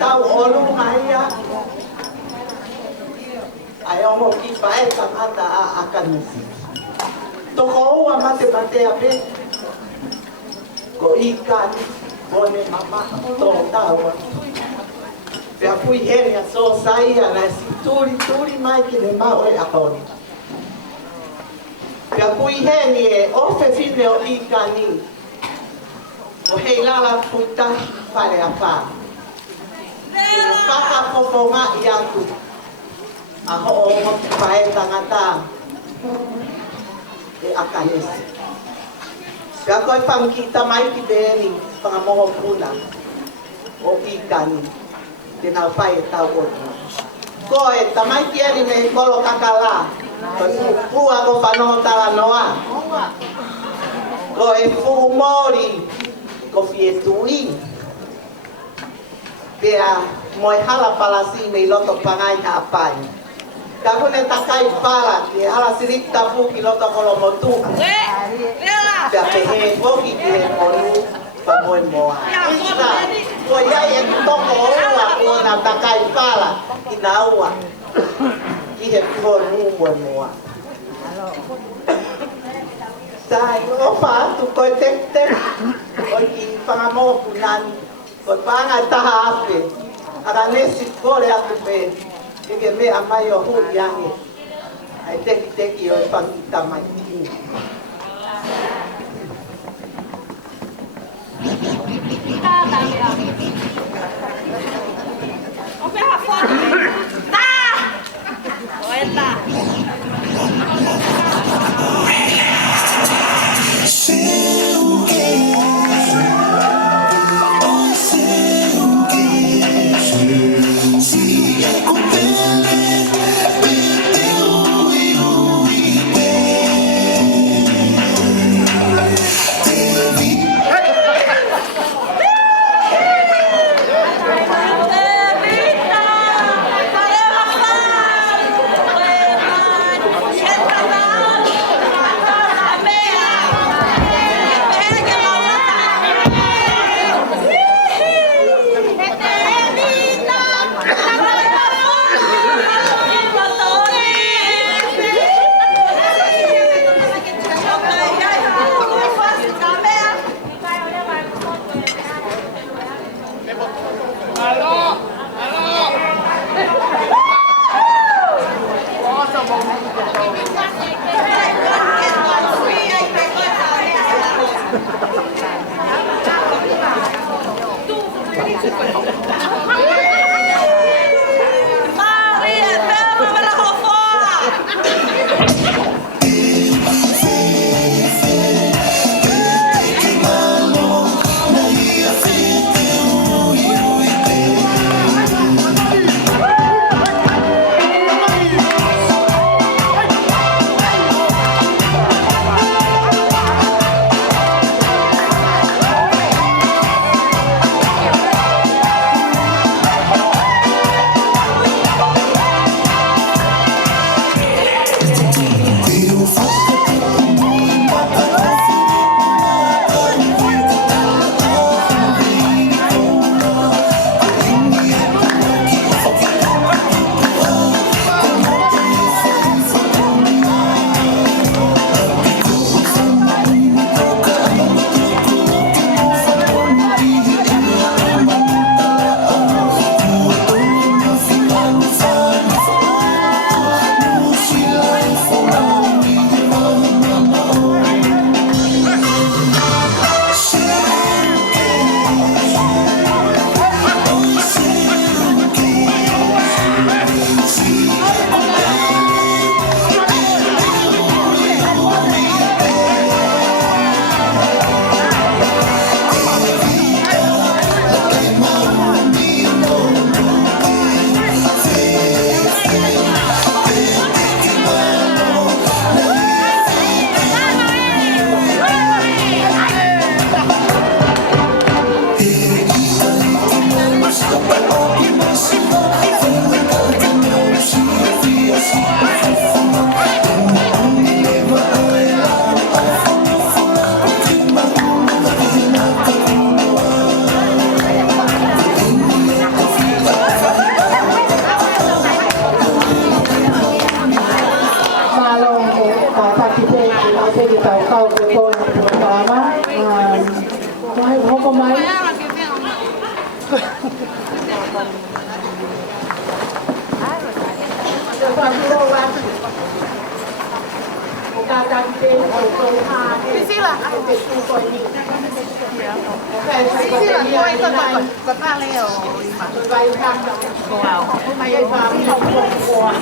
Tauolunga ia. Ai ongo ki pae tangata a Akanesi. Toko ua mate a pe. Ko ikani, mone mama, tō taua. Pea pui heri a so saia na si turi mai ki le mau e akoni. Pea pui heri e ofe fine o ikani. O hei lala puta whare a wha. E whaka poponga i aku. A ho o moki pae tangata. E Akanesi. Pea koe whamkita mai ki bēni whangamoho puna. O ikani. Te nau whai e Tauolunga. Koe, tamai ki eri me kolo kakala. Koe pua ko whanoho tala noa. Koe fu mori. Ko fietui. Pea moe hala palasi me loto pangai na apai. Ka hune takai pala ki hala sirik tapu ki loto kolomotu. Pea pehe hoki ki he monu pa moe moa. Isa, ko iai e toko oua o na takai pala ki na ua. Ki he monu moe moa. Sai, opa atu koe tek. Koe ki whangamoa punani. Koe panga taha ape. Akanesi kore atu pe. Ike mea mai o huri ange. Ai teki o e whangita mai tini. Ope ha foto. Ta! Oeta. เดี๋ยวความรู้ว่าการจัดเป็นของโรงทานเนี่ยเป็นผู้ป่วยนี่แต่ใช้คนเดียวไม่ได้ก็มาแล้วไปทางว้าวไม่ได้ความที่เราควร